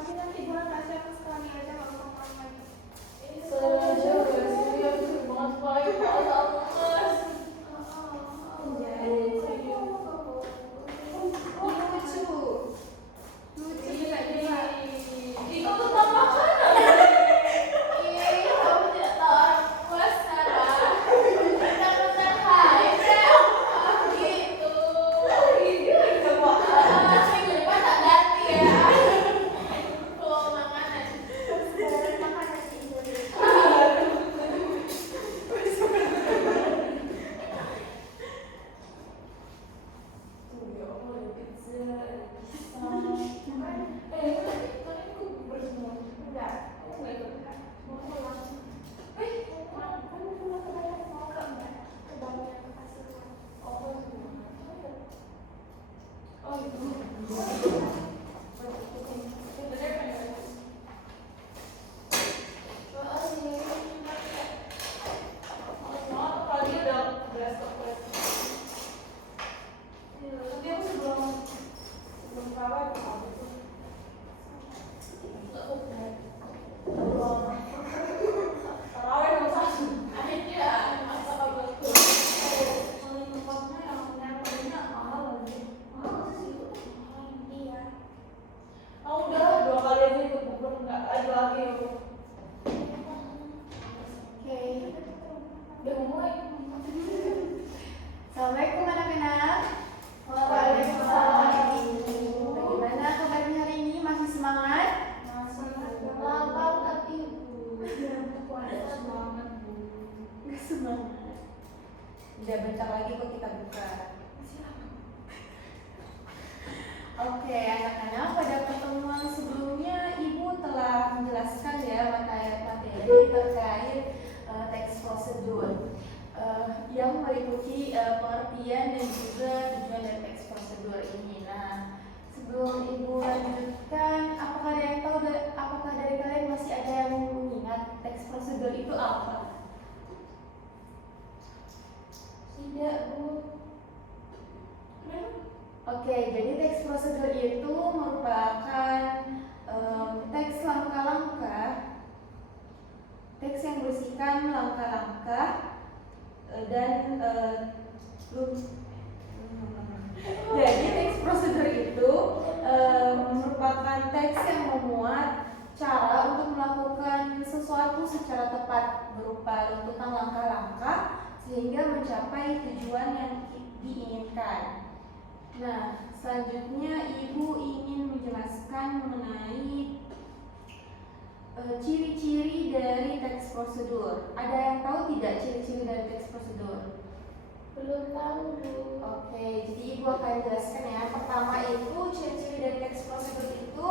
nanti bulan kasih aku sekali aja nggak apa-apa lagi. Sengaja gak sih? Aku sering banget pakai mata mas. Lucu juga. Ih, kamu tetap makanan. Ih, kamu tidak tahu orang puasa lah. Bentar-bentar aja. Gitu. Ini lagi sama Minggu depan tak ganti ya. Kalau makanan. Makanan sih. Assalamualaikum anak-anak. Waalaikumsalam. Bagaimana kabarnya hari ini? Masih semangat? Lapar Ibu. Nggak semangat. Udah bentar lagi kok kita buka. Oke, anak-anak, pada pertemuan sebelumnya Ibu telah menjelaskan ya materi terkait teks prosedur yang meliputi pengertian dan juga tujuan dari teks prosedur ini. Nah, sebelum Ibu lanjutkan, apakah dari kalian masih ada yang mengingat teks prosedur itu apa? Tidak, Bu. Oke, jadi teks prosedur itu merupakan teks langkah-langkah, teks yang berisikan langkah-langkah dan jadi teks prosedur itu merupakan teks yang memuat cara untuk melakukan sesuatu secara tepat berupa runtutan langkah-langkah sehingga mencapai tujuan yang diinginkan. Nah, selanjutnya Ibu ingin menjelaskan mengenai ciri-ciri dari teks prosedur. Ada yang tahu tidak ciri-ciri dari teks prosedur? Belum tahu, Bu. Oke, jadi Ibu akan jelaskan ya. Pertama itu ciri-ciri dari teks prosedur itu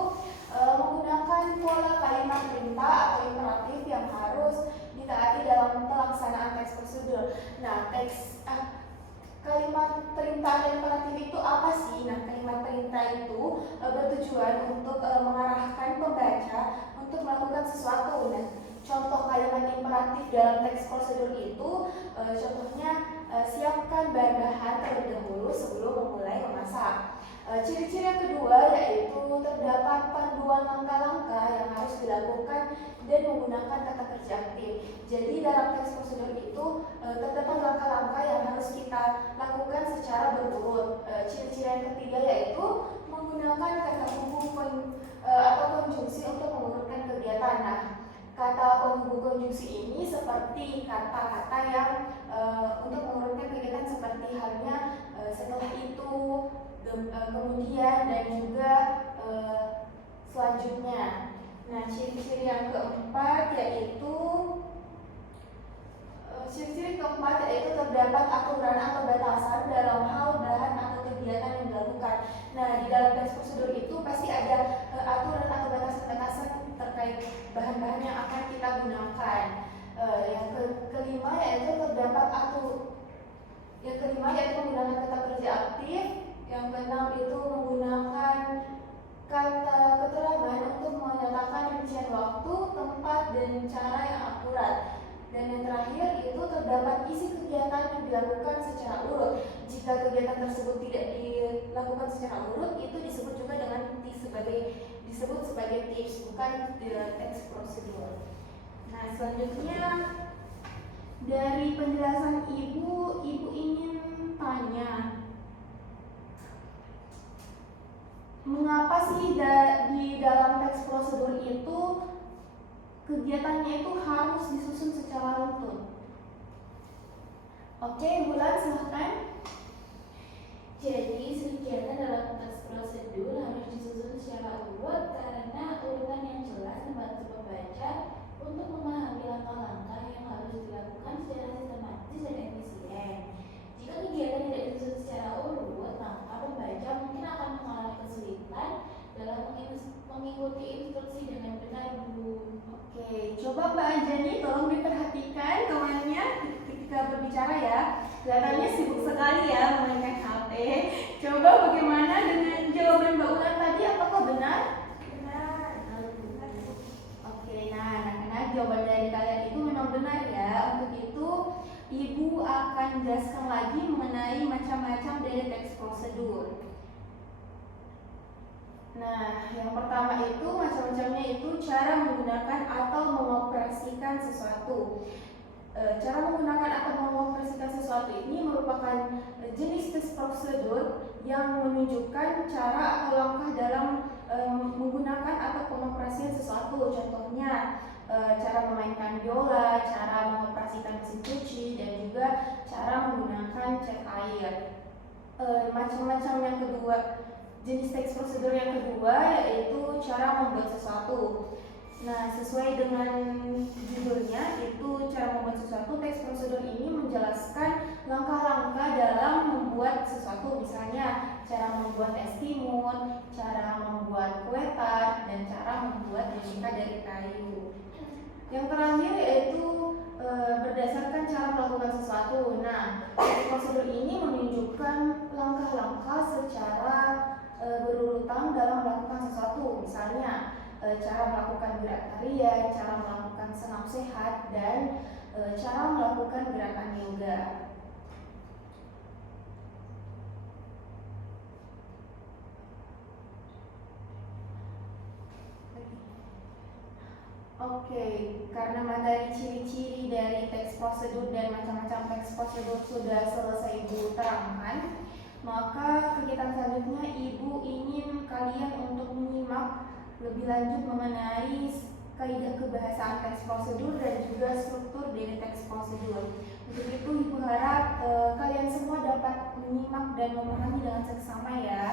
menggunakan pola kalimat perintah atau imperatif yang harus ditaati dalam pelaksanaan teks prosedur. Nah, kalimat perintah dan imperatif itu apa sih? Nah, kalimat perintah itu bertujuan untuk mengarahkan pembaca untuk melakukan sesuatu. Nah, contoh kalimat imperatif dalam teks prosedur itu contohnya siapkan bahan-bahan terlebih dahulu sebelum memulai memasak. Ciri-ciri yang kedua yaitu terdapat panduan langkah-langkah yang harus dilakukan dan menggunakan kata kerja aktif. Jadi dalam teks prosedur itu terdapat langkah-langkah yang harus kita lakukan secara berurut. Ciri-ciri yang ketiga yaitu menggunakan kata hubung atau konjungsi untuk mengurutkan kegiatan. Nah, kata penghubung konjungsi ini seperti kata-kata yang untuk mengurutkan kegiatan seperti halnya setelah itu, kemudian dan juga selanjutnya. Nah, ciri-ciri yang keempat yaitu terdapat aturan atau batasan dalam hal bahan atau kegiatan yang dilakukan. Nah, di dalam teks prosedur itu pasti ada aturan atau batasan-batasan terkait bahan-bahan yang akan kita gunakan. Yang kelima yaitu menggunakan kata kerja aktif. Yang keenam itu menggunakan kata keterangan untuk menyatakan rincian waktu, tempat, dan cara yang akurat. Dan yang terakhir itu terdapat isi kegiatan yang dilakukan secara urut. Jika kegiatan tersebut tidak dilakukan secara urut, itu disebut juga dengan disebut sebagai tips, bukan teks prosedur. Nah, selanjutnya dari penjelasan ibu ingin tanya, mengapa sih di dalam teks prosedur itu kegiatannya itu harus disusun secara runtun? Oke, Bulan silahkan. Jadi, kegiatan dalam teks prosedur harus disusun secara urut karena urutan yang jelas membantu pembaca untuk memahami langkah-langkah yang harus dilakukan secara sistematis dan efisien. Jika kegiatan tidak disusun secara urut, maka pembaca mungkin akan mengalami kesulitan dalam mengikuti instruksi dengan benar, Bu. Oke, coba Mbak Anjani tolong diperhatikan temannya ketika berbicara ya. Kelihatannya sibuk sekali ya memainkan HP. Coba bagaimana dengan jawaban Mbak Ulan tadi, apakah benar? Benar. Oke, nah anak-anak, jawaban dari kalian itu memang benar ya. Untuk itu, Ibu akan jelaskan lagi mengenai macam-macam dari teks prosedur. Nah, yang pertama itu macam-macamnya itu cara menggunakan atau mengoperasikan sesuatu. Cara menggunakan atau mengoperasikan sesuatu ini merupakan jenis teks prosedur yang menunjukkan cara atau langkah dalam menggunakan atau pengoperasian sesuatu. Contohnya, cara memainkan biola, cara mengoperasikan mesin cuci, dan juga cara menggunakan cat air. Macam-macam yang kedua, jenis teks prosedur yang kedua yaitu cara membuat sesuatu. Nah, sesuai dengan judulnya itu cara membuat sesuatu, teks prosedur ini menjelaskan langkah-langkah dalam membuat sesuatu, misalnya cara membuat es timun, cara membuat kue tart, dan cara membuat boneka dari kayu. Yang terakhir yaitu berdasarkan cara melakukan sesuatu. Nah, teks prosedur ini menunjukkan langkah-langkah secara berurutan dalam melakukan sesuatu, misalnya cara melakukan gerak tarian, cara melakukan senam sehat, dan cara melakukan gerakan yoga. Oke, karena materi ciri-ciri dari teks prosedur dan macam-macam teks prosedur sudah selesai Ibu terangkan, maka kegiatan selanjutnya Ibu ingin kalian untuk menyimak lebih lanjut mengenai kaidah kebahasaan teks prosedur dan juga struktur dari teks prosedur. Untuk itu Ibu harap kalian semua dapat menyimak dan memahami dengan seksama ya.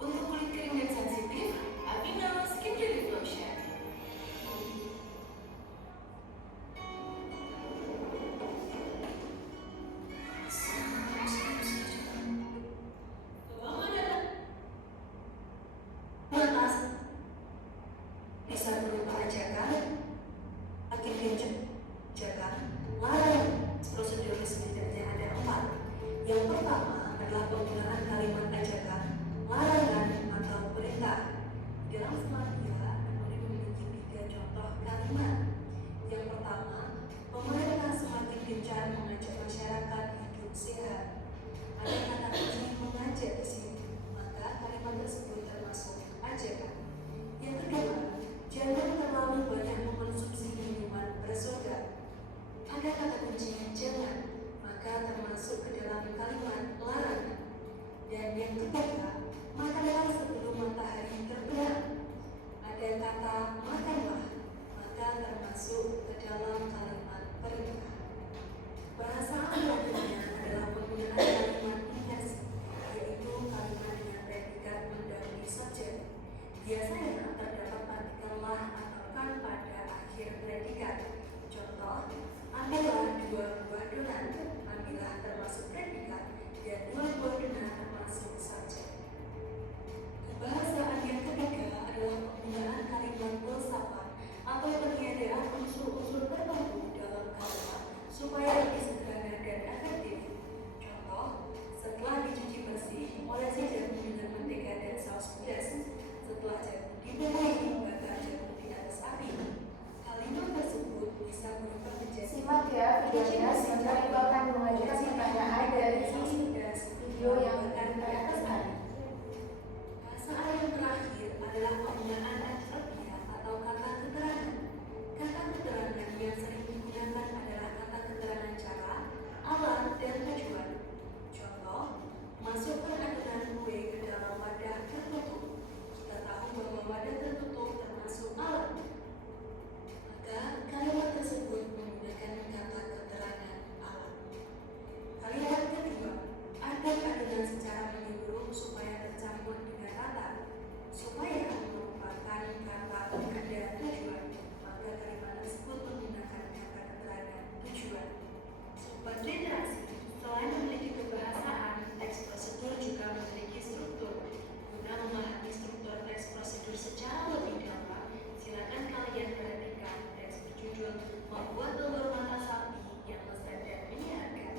Untuk kulit kering dan sensitif, Aveeno Skin Relief Lotion. Bisa menimbulkan cacar, akibat cacar, larang prosedur selanjutnya ada 4. Yang pertama adalah penggunaan kalimat ajakan, larangan atau perintah. Dalam Selandia, memiliki 3 contoh kalimat. Yang pertama, pemerintah semakin gencar mengajak masyarakat hidup sehat. Ada kata kunci mengajak di sini, maka kalimat tersebut termasuk ajakan. Yang kedua, jangan terlalu banyak yang ketiga, makanlah sebelum matahari terbenam. Ada kata makanlah, maka termasuk ke dalam kalimat perintah. Bahasa Arabnya adalah penggunaan kalimat inversi, yaitu kalimat dengan predikat mendahului subjek. Biasanya terdapat partikel lah atau kan pada akhir predikat. Contoh, ambillah 2 buah donat, ambillah termasuk predikat, dan 2 buah donat termasuk subjek. Kebahasaan yang ketiga adalah penggunaan kalimat filsafat atau peniadaan unsur-unsur tertentu dalam kalimat supaya lebih sederhana dan efektif. Contoh, setelah dicuci bersih, olesi jagung dengan mentega dan saus pedas. Setelah jagung dibumbui, bakar jagung di atas api. Kalimat tersebut bisa berubah menjadi Simak ya videonya, sebentar Ibu akan mengajukan pertanyaan dari video yang ditanyakan tadi. Bahasa yang terakhir adalah penggunaan adverbial atau kata keterangan. Kata keterangan yang sering digunakan adalah kata keterangan cara, alat, dan tujuan. Contoh, masukkan adonan kue ke dalam wadah tertutup. Kita tahu bahwa wadah tertutup termasuk alat. Maka kalimat tersebut menggunakan kata keterangan alat. Kalimat kedua, aduk adonan secara menyeluruh supaya tercampur dengan rata. Supaya merupakan kata penanda tujuan, maka kalimat tersebut menggunakan kata keterangan tujuan. Sobat literasi, selain memiliki kebahasaan, teks prosedur juga memiliki struktur. Guna memahami struktur teks prosedur secara lebih dalam, silakan kalian perhatikan teks berjudul Membuat Telur Mata Sapi yang Lezat dan Menyehatkan.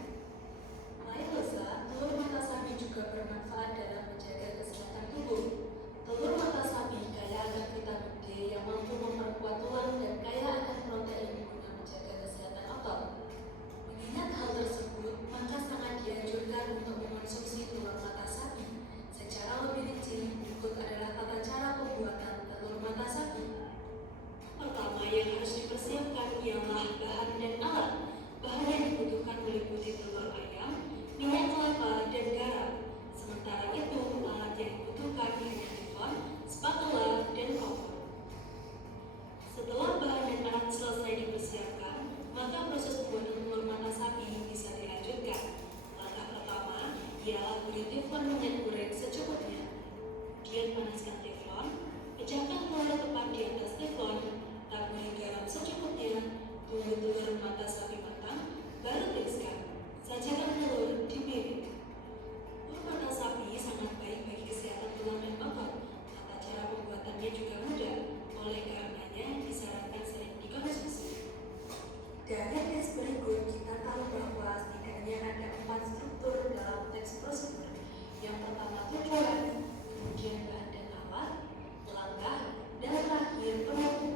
Selain lezat, telur mata sapi juga bermanfaat dalam menjaga kesehatan tubuh. Telur mata sapi kaya akan vitamin D yang mampu memperkuat tulang dan kaya akan protein guna menjaga kesehatan otot. Mengingat hal tersebut, maka sangat dianjurkan untuk mengonsumsi telur mata sapi. Secara lebih rinci, berikut adalah tata cara pembuatan telur mata sapi. Pertama yang harus dipersiapkan ialah bahan dan alat. Bahan yang dibutuhkan meliputi telur ayam, minyak kelapa, dan garam. Sementara itu, alat yang dibutuhkan hanya teflon, spatula, dan kompor. Setelah bahan dan alat selesai dipersiapkan, maka proses pembuatan telur mata sapi bisa dilanjutkan. Langkah pertama ialah beri teflon minyak goreng secukupnya. Kemudian panaskan teflon, pecahkan telur tepat di atas teflon, taburi garam secukupnya, tunggu telur mata sapi matang, baru tiriskan. Sajikan telur di piring. Telur mata sapi sangat baik bagi kesehatan tulang dan otot. Tata cara pembuatannya juga mudah, oleh karenanya disarankan sering dikonsumsi. Dari teks berikut kita tahu bahwa setidaknya ada 4 struktur dalam teks prosedur. Yang pertama tujuan, kemudian bahan dan alat, langkah, dan terakhir penutup.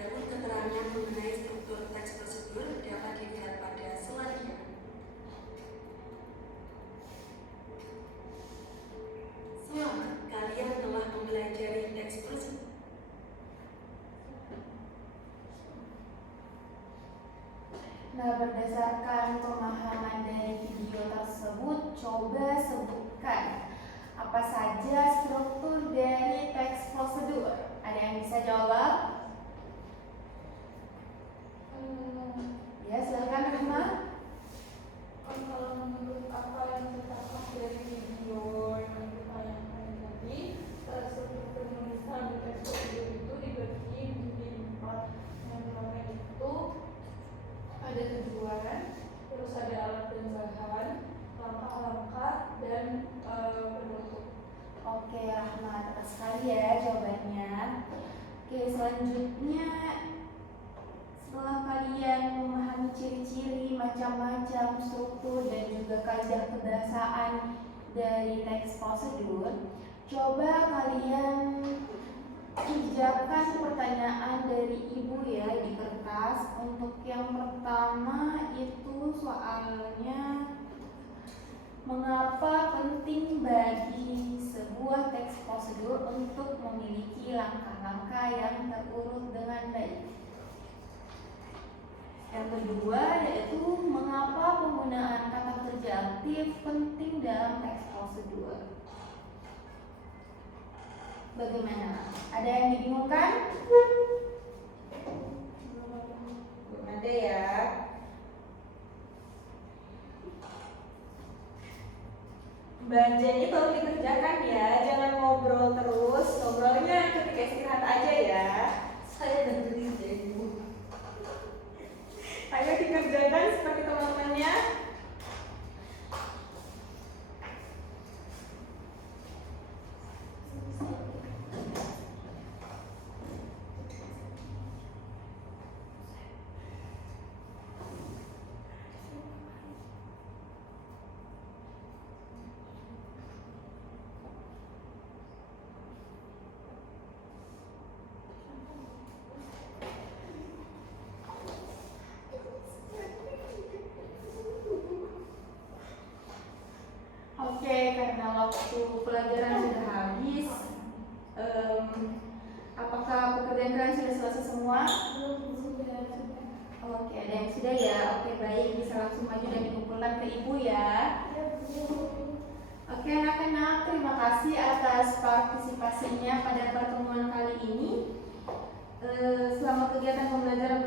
Adapun keterangan mengenai struktur teks prosedur dapat dilihat pada slide-nya. Selamat, kalian telah mempelajari teks prosedur. Nah, berdasarkan pemahaman dari video tersebut, coba sebutkan apa saja struktur dari teks prosedur. Ada yang bisa jawab? Ya, silakan Rahma. Kalau menurut apa yang terdapat dari video yang ditanyakan tadi, struktur penulisan di teks prosedur itu dibagi menjadi 4. Yang pertama itu ada tujuan, terus ada alat dan bahan, langkah-langkah, dan penutup. Oke, Rahma, tepat sekali ya jawabannya. Oke, selanjutnya setelah kalian memahami ciri-ciri macam-macam struktur dan juga kaidah kebahasaan dari teks prosedur, coba kalian kerjakan pertanyaan dari ibu ya di kertas. Untuk yang pertama itu soalnya, mengapa penting bagi sebuah teks prosedur untuk memiliki langkah-langkah yang terurut dengan baik? Yang kedua yaitu mengapa penggunaan kata kerja aktif penting dalam teks prosedur? kedua. Bagaimana? Ada yang dibingungkan? Belum ada ya. Belanjanya baru dikerjakan ya, jangan ngobrol terus. Ngobrolnya ketika istirahat aja ya. Saya dengerin jadi Bu. Ayo dikerjakan seperti teman-temannya. Oke, karena waktu pelajaran sudah habis, apakah pekerjaan kalian sudah selesai semua? Sudah. Oke, ada yang sudah ya. Oke, baik, bisa langsung maju dan dikumpulkan ke ibu ya. Oke, anak-anak, terima kasih atas partisipasinya pada pertemuan kali ini. Selama kegiatan pembelajaran